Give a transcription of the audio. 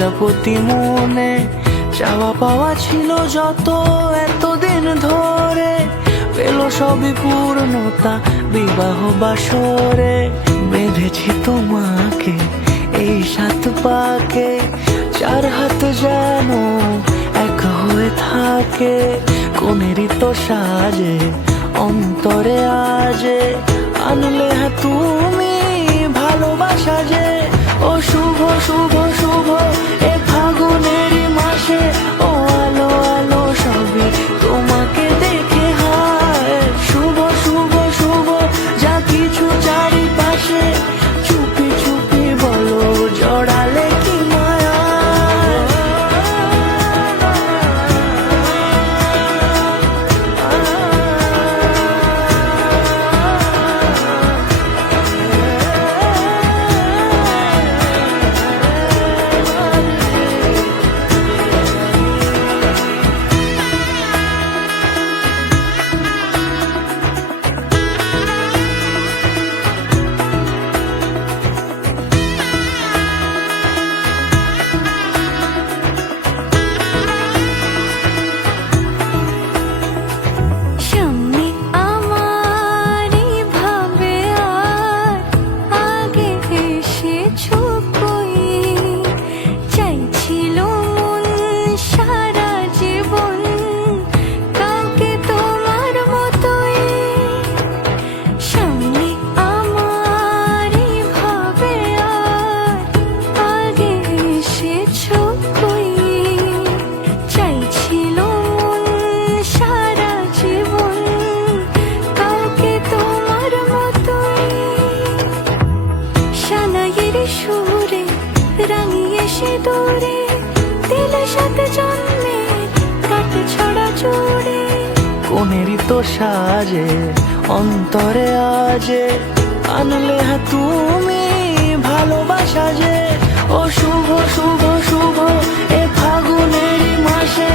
প্রজাপতি মনে চাওয়া পাওয়া ছিল যত এতদিন ধরে, পেল সবই পূর্ণতা বিবাহ বাসরে। বেঁধেছি তোমাকে এই 7 পাকে, 4 হাত যেন এক হয়ে থাকে। কোনেরই তো সাজে অন্তরে আজে, আনলে হ্যাঁ তুমি ভালোবাসা যে। ও শুভ শুভ শুভ এ ফাগুনেরই মাসে, ও আলো আলো সবই তোমাকে দেখে হায়। শুভ শুভ শুভ যা কিছু চারিপাশে, চুপি চুপি বলো জড়ালে কি মায়া। সুরে রাঙিয়ে সে দূরে দিলে 7 জন্মে কাটে ছড়া জুড়ে। কোনেরই তো সাজে অন্তরে আজে, আনলে হ্যাঁ তুমি ভালোবাসা যে। ও শুভ শুভ শুভ এ ফাগুনেরই মাসে,